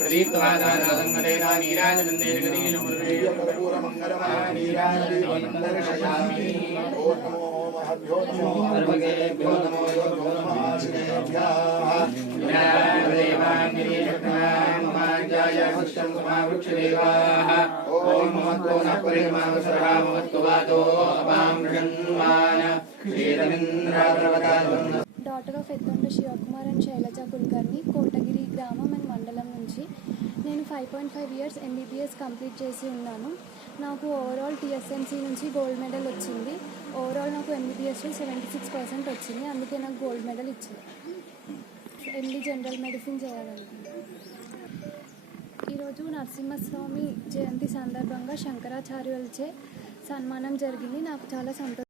प्रदीप्तवादानसंगतेन नीराजनन्देन गणेशपुरवीर्यपूर्वमङ्गलमानीराजनन्दर्शयामि। ॐ नमो महभ्यो नमो सर्वगेभ्यो नमो योभ्यो नमः आश्रयेभ्यः। ॐ ममत्वो न परिमावसरः ममत्वो वादो अपां षण्वान శ్రీరవీంద్రాద్రవతారం. డాటర్ ఆఫ్ ఎత్తుండ శివకుమార్ అండ్ శైలజ కుల్కర్ని, కోటగిరి గ్రామం అండ్ మండలం నుంచి. నేను 5.5 ఇయర్స్ ఎంబీబీఎస్ కంప్లీట్ చేసి ఉన్నాను. నాకు ఓవరాల్ టీఎస్ఎంసీ నుంచి గోల్డ్ మెడల్ వచ్చింది. ఓవరాల్ నాకు ఎంబీబీఎస్లో 76% వచ్చింది. అందుకే నాకు గోల్డ్ మెడల్ ఇచ్చింది. ఎండి జనరల్ మెడిసిన్ చేయాలనుకుంటున్నాను. ఈరోజు నరసింహస్వామి జయంతి సందర్భంగా శంకరాచార్యులచే సన్మానం జరిగింది. నాకు చాలా సంతోషం.